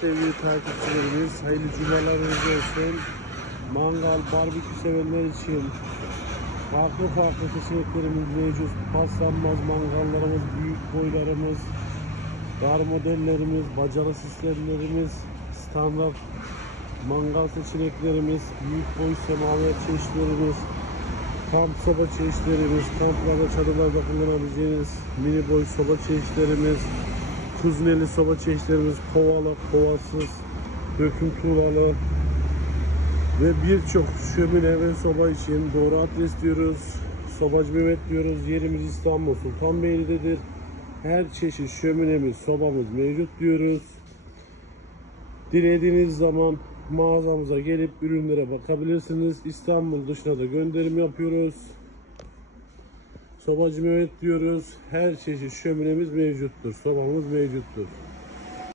sevgili takipçilerimiz. Hayırlı cumalarınız olsun. Mangal, barbekü sevenler için farklı seçeneklerimiz mevcut. Paslanmaz mangallarımız, büyük boylarımız, dar modellerimiz, bacalı sistemlerimiz, standart mangal seçeneklerimiz, büyük boy semaver çeşitlerimiz, kamp soba çeşitlerimiz, kamplarda, çadırlarda kullanabileceğiniz mini boy soba çeşitlerimiz, kuzineli soba çeşitlerimiz, kovalı, kovasız, döküm tuğlalı ve birçok şömine ve soba için doğru adres diyoruz. Sobacı Mehmet diyoruz. Yerimiz İstanbul Sultanbeyli'dedir. Her çeşit şöminemiz, sobamız mevcut diyoruz. Dilediğiniz zaman mağazamıza gelip ürünlere bakabilirsiniz. İstanbul dışına da gönderim yapıyoruz. Sobacı Mehmet diyoruz. Her çeşit şöminemiz mevcuttur. Sobamız mevcuttur.